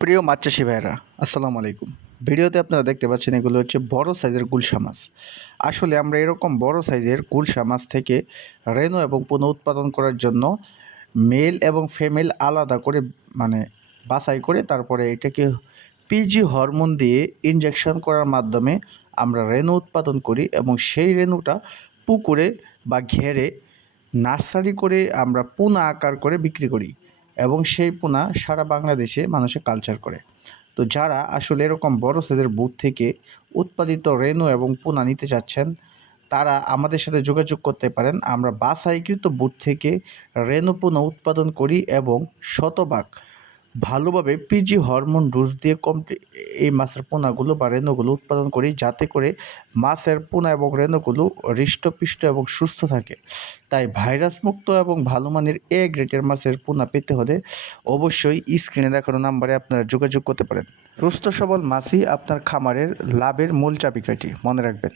প্রিয় মাছ চাষি ভাইয়েরা, আসসালামু আলাইকুম। ভিডিওতে আপনারা দেখতে পাচ্ছেন এগুলো হচ্ছে বড় সাইজের গুলশা মাছ। আসলে আমরা এরকম বড় সাইজের গুলশা মাছ থেকে রেণু এবং পুনঃ উৎপাদন করার জন্য মেল এবং ফিমেল আলাদা করে মানে বাছাই করে তারপরে এটাকে পিজি হরমোন দিয়ে ইনজেকশন করার মাধ্যমে আমরা রেণু উৎপাদন করি এবং সেই রেণুটা পুকুরে বা ঘেরে নার্সারি করে আমরা পোনা আকার করে বিক্রি করি এবং সেই পোনা সারা বাংলাদেশে মানুষে কালচার করে। তো যারা আসলে এরকম বড় সাইজের বুট থেকে উৎপাদিত রেণু এবং পোনা নিতে চাচ্ছেন, তারা আমাদের সাথে যোগাযোগ করতে পারেন। আমরা বাছাইকৃত বুট থেকে রেণু পোনা উৎপাদন করি এবং শতভাগ ভালোভাবে পিজি হরমোন ডোজ দিয়ে এই মাছের পোনাগুলো বা রেণুগুলো উৎপাদন করি, যাতে করে মাছের পোনা এবং রেণুগুলো হৃষ্টপুষ্ট এবং সুস্থ থাকে। তাই ভাইরাস মুক্ত এবং ভালো মানের এ গ্রেডের মাছের পোনা পেতে হলে অবশ্যই স্ক্রিনে দেখানো নাম্বারে আপনারা যোগাযোগ করতে পারেন। সুস্থ সবল মাছই আপনার খামারের লাভের মূল চাবিকাঠি, মনে রাখবেন।